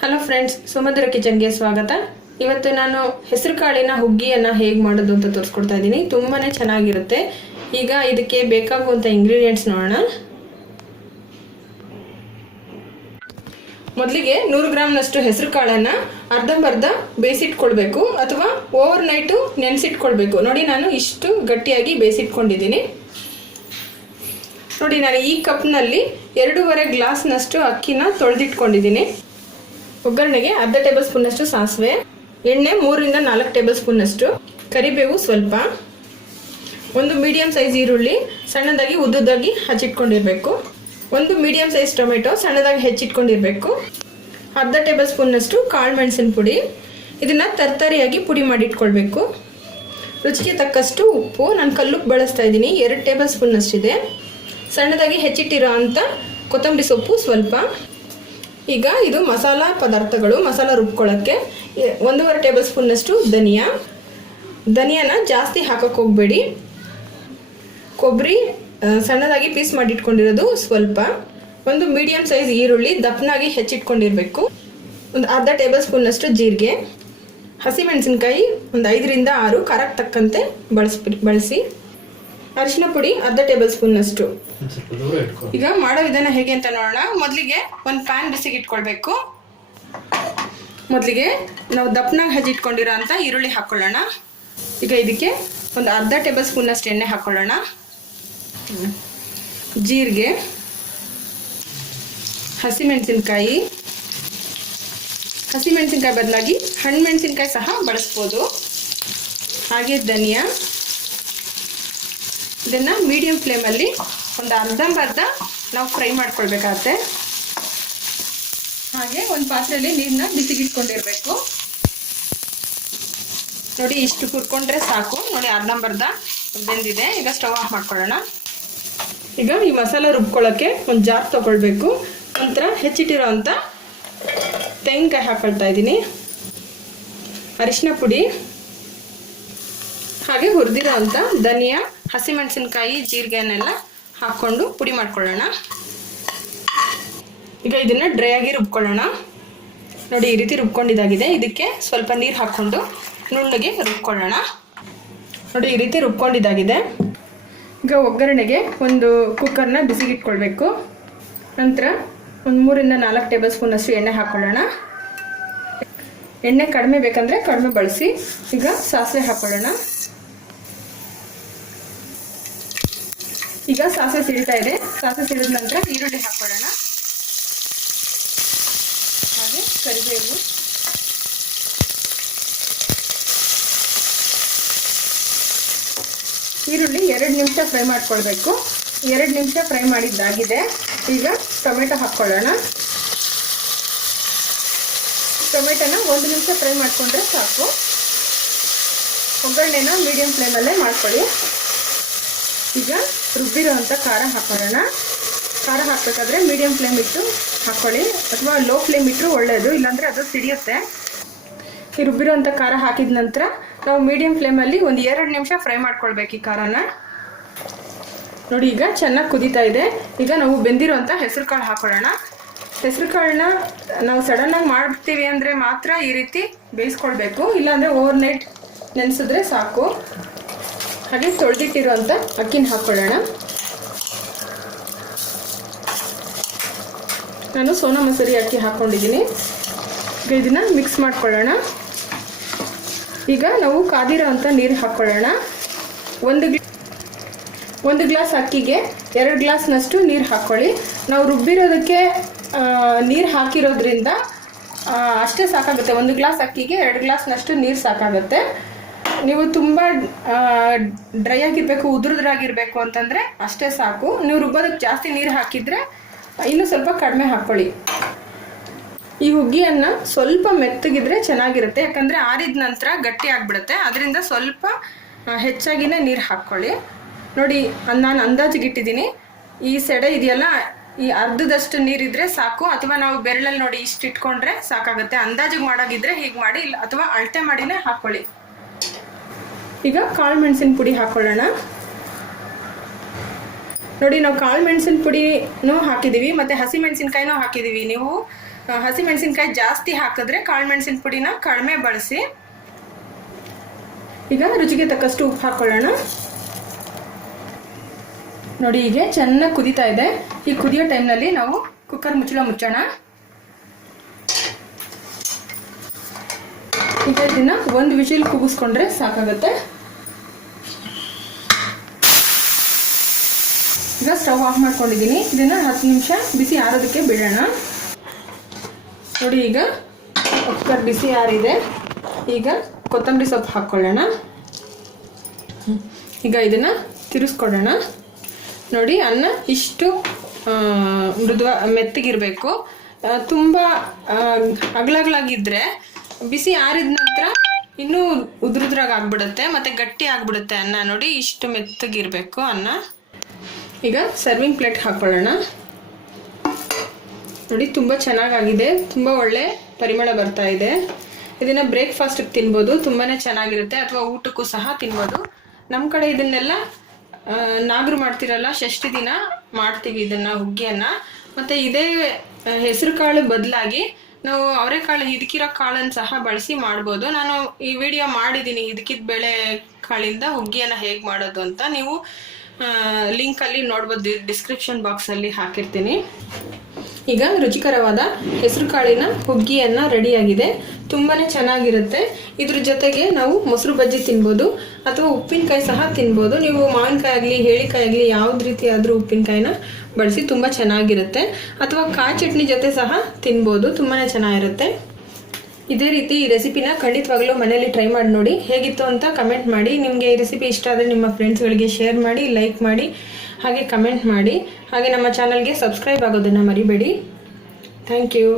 Hello friends ಸುಮಧುರ ಕಿಚನ್ಗೆ ಸ್ವಾಗತ. ಇವತ್ತು ನಾನು ಹೆಸರು ಕಾಳಿನ ಹುಗ್ಗಿಯನ್ನು ಹೇಗೆ ಮಾಡೋದು ಅಂತ ತೋರಿಸ್ಕೊಡ್ತಾ ಇದ್ದೀನಿ. ತುಂಬಾ ಚೆನ್ನಾಗಿರುತ್ತೆ. ಈಗ ಇದಕ್ಕೆ ಬೇಕಾಗುವಂಥ ಇಂಗ್ರೀಡಿಯೆಂಟ್ಸ್ ನೋಡೋಣ. ಮೊದಲಿಗೆ ನೂರು ಗ್ರಾಮ್ನಷ್ಟು ಹೆಸರು ಕಾಳನ್ನು ಅರ್ಧಂಬರ್ಧ ಬೇಯಿಸಿಟ್ಕೊಳ್ಬೇಕು ಅಥವಾ ಓವರ್ ನೈಟು ನೆನೆಸಿಟ್ಕೊಳ್ಬೇಕು. ನೋಡಿ ನಾನು ಇಷ್ಟು ಗಟ್ಟಿಯಾಗಿ ಬೇಯಿಸಿಟ್ಕೊಂಡಿದ್ದೀನಿ. ನೋಡಿ ನಾನು ಈ ಕಪ್ನಲ್ಲಿ ಎರಡೂವರೆ ಗ್ಲಾಸ್ನಷ್ಟು ಅಕ್ಕಿನ ತೊಳೆದಿಟ್ಕೊಂಡಿದ್ದೀನಿ. ಒಗ್ಗರಣೆಗೆ ಅರ್ಧ ಟೇಬಲ್ ಸ್ಪೂನಷ್ಟು ಸಾಸಿವೆ, ಎಣ್ಣೆ ಮೂರರಿಂದ ನಾಲ್ಕು ಟೇಬಲ್ ಸ್ಪೂನಷ್ಟು, ಕರಿಬೇವು ಸ್ವಲ್ಪ, ಒಂದು ಮೀಡಿಯಂ ಸೈಜ್ ಈರುಳ್ಳಿ ಸಣ್ಣದಾಗಿ ಉದ್ದುದಾಗಿ ಹಚ್ಚಿಟ್ಕೊಂಡಿರಬೇಕು. ಒಂದು ಮೀಡಿಯಂ ಸೈಜ್ ಟೊಮೆಟೊ ಸಣ್ಣದಾಗಿ ಹೆಚ್ಚಿಟ್ಕೊಂಡಿರಬೇಕು. ಅರ್ಧ ಟೇಬಲ್ ಸ್ಪೂನ್ನಷ್ಟು ಕಾಳು ಮೆಣಸಿನ ಪುಡಿ, ಇದನ್ನು ತರ್ತರಿಯಾಗಿ ಪುಡಿ ಮಾಡಿಟ್ಕೊಳ್ಬೇಕು. ರುಚಿಗೆ ತಕ್ಕಷ್ಟು ಉಪ್ಪು, ನಾನು ಕಲ್ಲುಪ್ಪು ಬಳಸ್ತಾ ಇದ್ದೀನಿ, ಎರಡು ಟೇಬಲ್ ಸ್ಪೂನ್ನಷ್ಟಿದೆ ಸಣ್ಣದಾಗಿ ಹೆಚ್ಚಿಟ್ಟಿರೋ ಅಂಥ ಕೊತ್ತಂಬರಿ ಸೊಪ್ಪು ಸ್ವಲ್ಪ. ಈಗ ಇದು ಮಸಾಲ ಪದಾರ್ಥಗಳು, ಮಸಾಲ ರುಬ್ಕೊಳ್ಳೋಕ್ಕೆ. ಒಂದೂವರೆ ಟೇಬಲ್ ಸ್ಪೂನ್ನಷ್ಟು ಧನಿಯಾ. ಧನಿಯಾನ ಜಾಸ್ತಿ ಹಾಕಕ್ಕೆ ಹೋಗಬೇಡಿ. ಕೊಬ್ಬರಿ ಸಣ್ಣದಾಗಿ ಪೀಸ್ ಮಾಡಿಟ್ಕೊಂಡಿರೋದು ಸ್ವಲ್ಪ. ಒಂದು ಮೀಡಿಯಮ್ ಸೈಜ್ ಈರುಳ್ಳಿ ದಪ್ಪನಾಗಿ ಹೆಚ್ಚಿಟ್ಕೊಂಡಿರಬೇಕು. ಒಂದು ಅರ್ಧ ಟೇಬಲ್ ಸ್ಪೂನ್ನಷ್ಟು ಜೀರಿಗೆ. ಹಸಿಮೆಣಸಿನ್ಕಾಯಿ ಒಂದು ಐದರಿಂದ ಆರು, ಖಾರಕ್ಕೆ ತಕ್ಕಂತೆ ಬಳಸ್ಬಿ ಬಳಸಿ. ಅರಿಶಿನ ಪುಡಿ ಅರ್ಧ ಟೇಬಲ್ ದೂರ ಇಟ್ಕೊ. ಈಗ ಮಾಡೋ ವಿಧಾನ ಹೇಗೆ ಅಂತ ನೋಡೋಣ. ಮೊದಲಿಗೆ ಒಂದು ಪ್ಯಾನ್ ಬಿಸಿಗೆ ಇಟ್ಕೊಳ್ಬೇಕು. ಮೊದಲಿಗೆ ನಾವು ದಪ್ಪನಾಗಿ ಹಜ್ಜಿಟ್ಕೊಂಡಿರೋ ಅಂತ ಈರುಳ್ಳಿ ಹಾಕ್ಕೊಳ್ಳೋಣ ಈಗ ಇದಕ್ಕೆ ಒಂದು ಅರ್ಧ ಟೇಬಲ್ ಸ್ಪೂನಷ್ಟು ಎಣ್ಣೆ ಹಾಕ್ಕೊಳ್ಳೋಣ. ಜೀರಿಗೆ ಹಸಿಮೆಣಸಿನ್ಕಾಯಿ ಹಸಿಮೆಣಸಿನ್ಕಾಯಿ ಬದಲಾಗಿ ಹಣ್ಣು ಮೆಣಸಿನ್ಕಾಯಿ ಸಹ ಬಳಸ್ಬೋದು. ಹಾಗೆ ಧನಿಯಾ ಇದನ್ನು ಮೀಡಿಯಂ ಫ್ಲೇಮಲ್ಲಿ ಒಂದು ಅರ್ಧಂಬರ್ಧ ನಾವು ಫ್ರೈ ಮಾಡ್ಕೊಳ್ಬೇಕಾಗತ್ತೆ. ಹಾಗೆ ಒಂದು ಪಾತ್ರೆಯಲ್ಲಿ ನೀರನ್ನ ಬಿಸಿಗಿಟ್ಕೊಂಡಿರಬೇಕು. ನೋಡಿ ಇಷ್ಟು ಹುರ್ಕೊಂಡ್ರೆ ಸಾಕು. ನೋಡಿ ಅರ್ಧಂಬರ್ಧ ಬೆಂದಿದೆ. ಈಗ ಸ್ಟವ್ ಆಫ್ ಮಾಡ್ಕೊಳ್ಳೋಣ. ಈಗ ಈ ಮಸಾಲ ರುಬ್ಕೊಳ್ಳೋಕ್ಕೆ ಒಂದು ಜಾರ್ ತೊಗೊಳ್ಬೇಕು. ನಂತರ ಹೆಚ್ಚಿಟ್ಟಿರೋ ಅಂಥ ತೆಂಗಿನಕಾಯಿ ಹಾಕೊಳ್ತಾ ಇದ್ದೀನಿ. ಅರಿಶಿನ ಪುಡಿ. ಹಾಗೆ ಹುರಿದಿರೋ ಅಂಥ ಧನಿಯಾ, ಹಸಿಮೆಣಸಿನ್ಕಾಯಿ, ಜೀರಿಗೆನೆಲ್ಲ ಹಾಕ್ಕೊಂಡು ಪುಡಿ ಮಾಡ್ಕೊಳ್ಳೋಣ. ಈಗ ಇದನ್ನು ಡ್ರೈ ಆಗಿ ರುಬ್ಕೊಳ್ಳೋಣ. ನೋಡಿ, ಈ ರೀತಿ ರುಬ್ಕೊಂಡಿದ್ದಾಗಿದೆ. ಇದಕ್ಕೆ ಸ್ವಲ್ಪ ನೀರು ಹಾಕ್ಕೊಂಡು ನುಣ್ಣಗೆ ರುಬ್ಕೊಳ್ಳೋಣ. ನೋಡಿ, ಈ ರೀತಿ ರುಬ್ಕೊಂಡಿದ್ದಾಗಿದೆ. ಈಗ ಒಗ್ಗರಣೆಗೆ ಒಂದು ಕುಕ್ಕರ್ನ ಬಿಸಿಗಿಟ್ಕೊಳ್ಬೇಕು ನಂತರ ಒಂದು ಮೂರಿಂದ ನಾಲ್ಕು ಟೇಬಲ್ ಸ್ಪೂನಷ್ಟು ಎಣ್ಣೆ ಹಾಕ್ಕೊಳ್ಳೋಣ. ಎಣ್ಣೆ ಕಡಿಮೆ ಬೇಕಂದರೆ ಕಡಿಮೆ ಬಳಸಿ ಈಗ ಸಾಸಿವೆ ಹಾಕ್ಕೊಳ್ಳೋಣ. ಈಗ ಸಾಸಿವೆ ಸಿಡಿತಾ ಇದೆ. ಸಾಸಿವೆ ಸಿಡಿದ ನಂತರ ಈರುಳ್ಳಿ ಹಾಕೊಳ್ಳೋಣ. ಹಾಗೆ ಕರಿಬೇವು. ಈರುಳ್ಳಿ ಎರಡು ನಿಮಿಷ ಫ್ರೈ ಮಾಡ್ಕೊಳ್ಬೇಕು. ಎರಡು ನಿಮಿಷ ಫ್ರೈ ಮಾಡಿದ್ದಾಗಿದೆ. ಈಗ ಟೊಮೆಟೊ ಹಾಕ್ಕೊಳ್ಳೋಣ ಟೊಮೆಟೊನ ಒಂದು ನಿಮಿಷ ಫ್ರೈ ಮಾಡಿಕೊಂಡ್ರೆ ಸಾಕು. ಒಗ್ಗರಣೆನ ಮೀಡಿಯಂ ಫ್ಲೇಮಲ್ಲೇ ಮಾಡ್ಕೊಳ್ಳಿ. ಈಗ ರುಬ್ಬಿರೋವಂಥ ಖಾರ ಹಾಕೊಳ್ಳೋಣ. ಖಾರ ಹಾಕಬೇಕಾದ್ರೆ ಮೀಡಿಯಂ ಫ್ಲೇಮ್ ಇಟ್ಟು ಹಾಕ್ಕೊಳ್ಳಿ ಅಥವಾ ಲೋ ಫ್ಲೇಮ್ ಇಟ್ಟರು ಒಳ್ಳೆಯದು ಇಲ್ಲಾಂದರೆ ಅದು ಸಿಡಿಯುತ್ತೆ. ಈ ರುಬ್ಬಿರೋಂಥ ಖಾರ ಹಾಕಿದ ನಂತರ ನಾವು ಮೀಡಿಯಂ ಫ್ಲೇಮಲ್ಲಿ ಒಂದು ಎರಡು ನಿಮಿಷ ಫ್ರೈ ಮಾಡ್ಕೊಳ್ಬೇಕು ಈ ಖಾರನ. ನೋಡಿ, ಈಗ ಚೆನ್ನಾಗಿ ಕುದೀತಾ ಇದೆ. ಈಗ ನಾವು ಬೆಂದಿರುವಂಥ ಹೆಸರು ಕಾಳು ಹಾಕೊಳ್ಳೋಣ. ಹೆಸರು ಕಾಳನ್ನ ನಾವು ಸಡನ್ನಾಗಿ ಮಾಡ್ತೀವಿ ಅಂದರೆ ಮಾತ್ರ ಈ ರೀತಿ ಬೇಯಿಸ್ಕೊಳ್ಬೇಕು. ಇಲ್ಲಾಂದರೆ ಓವರ್ ನೈಟ್ ನೆನೆಸಿದ್ರೆ ಸಾಕು. ಹಾಗೆ ತೊಳೆದಿಟ್ಟಿರುವಂಥ ಅಕ್ಕಿನ ಹಾಕ್ಕೊಳ್ಳೋಣ ನಾನು ಸೋನಾ ಮಸೂರಿ ಅಕ್ಕಿ ಹಾಕ್ಕೊಂಡಿದ್ದೀನಿ ಈಗ ಇದನ್ನು ಮಿಕ್ಸ್ ಮಾಡ್ಕೊಳ್ಳೋಣ. ಈಗ ನಾವು ಕಾದಿರೋ ಅಂಥ ನೀರು ಹಾಕ್ಕೊಳ್ಳೋಣ ಒಂದು ಒಂದು ಗ್ಲಾಸ್ ಅಕ್ಕಿಗೆ ಎರಡು ಗ್ಲಾಸ್ನಷ್ಟು ನೀರು ಹಾಕ್ಕೊಳ್ಳಿ ನಾವು ರುಬ್ಬಿರೋದಕ್ಕೆ ನೀರು ಹಾಕಿರೋದ್ರಿಂದ ಅಷ್ಟೇ ಸಾಕಾಗುತ್ತೆ. ಒಂದು ಗ್ಲಾಸ್ ಅಕ್ಕಿಗೆ ಎರಡು ಗ್ಲಾಸ್ನಷ್ಟು ನೀರು ಸಾಕಾಗುತ್ತೆ. ನೀವು ತುಂಬ ಡ್ರೈ ಆಗಿರಬೇಕು, ಉದುರುದ್ರಾಗಿರಬೇಕು ಅಂತಂದರೆ ಅಷ್ಟೇ ಸಾಕು. ನೀವು ರುಬ್ಬೋದಕ್ಕೆ ಜಾಸ್ತಿ ನೀರು ಹಾಕಿದರೆ ಇನ್ನೂ ಸ್ವಲ್ಪ ಕಡಿಮೆ ಹಾಕ್ಕೊಳ್ಳಿ ಈ ಹುಗ್ಗಿಯನ್ನು ಸ್ವಲ್ಪ ಮೆತ್ತಗಿದ್ರೆ ಚೆನ್ನಾಗಿರುತ್ತೆ. ಯಾಕಂದರೆ ಆರಿದ ನಂತರ ಗಟ್ಟಿ ಆಗಿಬಿಡುತ್ತೆ. ಅದರಿಂದ ಸ್ವಲ್ಪ ಹೆಚ್ಚಾಗಿನೇ ನೀರು ಹಾಕ್ಕೊಳ್ಳಿ ನೋಡಿ ನಾನು ಅಂದಾಜಿಗೆ ಇಟ್ಟಿದ್ದೀನಿ. ಈ ಸೆಡೆ ಇದೆಯಲ್ಲ, ಈ ಅರ್ಧದಷ್ಟು ನೀರಿದ್ರೆ ಸಾಕು. ಅಥವಾ ನಾವು ಬೆರಳಲ್ಲಿ ನೋಡಿ ಇಷ್ಟು ಇಟ್ಕೊಂಡ್ರೆ ಸಾಕಾಗುತ್ತೆ. ಅಂದಾಜಿಗೆ ಮಾಡೋಗಿದ್ರೆ ಹೀಗೆ ಮಾಡಿ, ಇಲ್ಲ, ಅಥವಾ ಅಳತೆ ಮಾಡಿನೇ ಹಾಕ್ಕೊಳ್ಳಿ ಈಗ ಕಾಳು ಮೆಣಸಿನ ಪುಡಿ ಹಾಕೊಳ್ಳೋಣ. ನೋಡಿ, ನಾವು ಕಾಳು ಮೆಣಸಿನ ಪುಡಿನೂ ಹಾಕಿದ್ದೀವಿ ಮತ್ತು ಹಸಿ ಮೆಣಸಿನ್ಕಾಯಿನೂ ಹಾಕಿದ್ದೀವಿ ನೀವು. ಹಸಿಮೆಣಸಿನ್ಕಾಯಿ ಜಾಸ್ತಿ ಹಾಕಿದ್ರೆ ಕಾಳು ಮೆಣಸಿನ ಪುಡಿನ ಕಡಿಮೆ ಬಳಸಿ. ಈಗ ರುಚಿಗೆ ತಕ್ಕಷ್ಟು ಉಪ್ಪು ಹಾಕೊಳ್ಳೋಣ. ನೋಡಿ, ಹೀಗೆ ಚೆನ್ನಾಗಿ ಕುದೀತಾ ಇದೆ. ಈ ಕುದಿಯೋ ಟೈಮ್ನಲ್ಲಿ ನಾವು ಕುಕ್ಕರ್ ಮುಚ್ಚಳ ಮುಚ್ಚೋಣ. ಇದನ್ನ ಒಂದು ವಿಷಲ್ ಕೂಗಿಸ್ಕೊಂಡ್ರೆ ಸಾಕಾಗತ್ತೆ. ಈಗ ಸ್ಟವ್ ಆಫ್ ಮಾಡ್ಕೊಂಡಿದ್ದೀನಿ. ಇದನ್ನ ಹತ್ತು ನಿಮಿಷ ಬಿಸಿ ಆರೋದಕ್ಕೆ ಬಿಡೋಣ. ನೋಡಿ ಈಗ ಕುಕ್ಕರ್ ಬಿಸಿ ಆರಿದೆ. ಈಗ ಕೊತ್ತಂಬರಿ ಸೊಪ್ಪು ಹಾಕ್ಕೊಳ್ಳೋಣ ಈಗ ಇದನ್ನ ತಿರುಗಿಸ್ಕೊಡೋಣ ನೋಡಿ ಅನ್ನ ಇಷ್ಟು ಮೃದುವ ಮೆತ್ತಗಿರಬೇಕು. ತುಂಬ ಅಗಲಗಳಾಗಿದ್ದರೆ ಬಿಸಿ ಆರಿದ ನಂತರ ಇನ್ನೂ ಉದುರುದ್ರಾಗ ಆಗ್ಬಿಡುತ್ತೆ, ಮತ್ತು ಗಟ್ಟಿ ಆಗ್ಬಿಡುತ್ತೆ ಅನ್ನ ನೋಡಿ ಇಷ್ಟು ಮೆತ್ತಗಿರ್ಬೇಕು ಅನ್ನ. ಈಗ ಸರ್ವಿಂಗ್ ಪ್ಲೇಟ್ ಹಾಕ್ಕೊಳ್ಳೋಣ ನೋಡಿ ತುಂಬ ಚೆನ್ನಾಗಾಗಿದೆ, ತುಂಬ ಒಳ್ಳೆ ಪರಿಮಳ ಬರ್ತಾ ಇದೆ. ಇದನ್ನು ಬ್ರೇಕ್ಫಾಸ್ಟಿಗೆ ತಿನ್ಬೋದು ತುಂಬಾ ಚೆನ್ನಾಗಿರುತ್ತೆ, ಅಥವಾ ಊಟಕ್ಕೂ ಸಹ ತಿನ್ಬೋದು. ನಮ್ಮ ಕಡೆ ಇದನ್ನೆಲ್ಲ ನಾಗರು ಮಾಡ್ತಿರಲ್ಲ, ಷಷ್ಠಿ ದಿನ ಮಾಡ್ತೀವಿ ಇದನ್ನು ಹುಗ್ಗಿಯನ್ನ. ಮತ್ತು ಇದೇ ಹೆಸರು ಕಾಳು ಬದಲಾಗಿ ನಾವು ಅವರೆಕಾಳು ಹಿದಕಿರೋ ಕಾಳನ್ನು ಸಹ ಬಳಸಿ ಮಾಡ್ಬೋದು. ನಾನು ಈ ವಿಡಿಯೋ ಮಾಡಿದ್ದೀನಿ ಹಿದಕಿದ ಬೇಳೆ ಕಾಳಿಂದ ಹುಗ್ಗಿಯನ್ನು ಹೇಗೆ ಮಾಡೋದು ಅಂತ. ನೀವು ಲಿಂಕಲ್ಲಿ ನೋಡ್ಬೋದು ಡಿಸ್ಕ್ರಿಪ್ಷನ್ ಬಾಕ್ಸಲ್ಲಿ ಹಾಕಿರ್ತೀನಿ. ಈಗ ರುಚಿಕರವಾದ ಹೆಸರು ಕಾಳಿನ ಹುಗ್ಗಿಯನ್ನು ರೆಡಿಯಾಗಿದೆ ತುಂಬಾ ಚೆನ್ನಾಗಿರುತ್ತೆ. ಇದ್ರ ಜೊತೆಗೆ ನಾವು ಮೊಸರು ಬಜ್ಜಿ ತಿನ್ಬೋದು ಅಥವಾ ಉಪ್ಪಿನಕಾಯಿ ಸಹ ತಿನ್ಬೋದು. ನೀವು ಮಾವಿನಕಾಯಿ ಆಗಲಿ ಹೇಳಿಕಾಯಿ ಆಗಲಿ ಯಾವ್ದು ರೀತಿ ಆದರೂ ಉಪ್ಪಿನಕಾಯಿನ ಬಳಸಿ ತುಂಬ ಚೆನ್ನಾಗಿರುತ್ತೆ. ಅಥವಾ ಕಾಯಿ ಚಟ್ನಿ ಜೊತೆ ಸಹ ತಿನ್ಬೋದು ತುಂಬಾ ಚೆನ್ನಾಗಿರುತ್ತೆ. ಇದೇ ರೀತಿ ಈ ರೆಸಿಪಿನ ಖಂಡಿತವಾಗ್ಲೂ ಮನೆಯಲ್ಲಿ ಟ್ರೈ ಮಾಡಿ ನೋಡಿ. ಹೇಗಿತ್ತು ಅಂತ ಕಮೆಂಟ್ ಮಾಡಿ. ನಿಮಗೆ ಈ ರೆಸಿಪಿ ಇಷ್ಟ ಆದರೆ ನಿಮ್ಮ ಫ್ರೆಂಡ್ಸ್ಗಳಿಗೆ ಶೇರ್ ಮಾಡಿ, ಲೈಕ್ ಮಾಡಿ, ಹಾಗೆ ಕಮೆಂಟ್ ಮಾಡಿ. ಹಾಗೆ ನಮ್ಮ ಚಾನಲ್ಗೆ ಸಬ್ಸ್ಕ್ರೈಬ್ ಆಗೋದನ್ನು ಮರಿಬೇಡಿ. Thank you.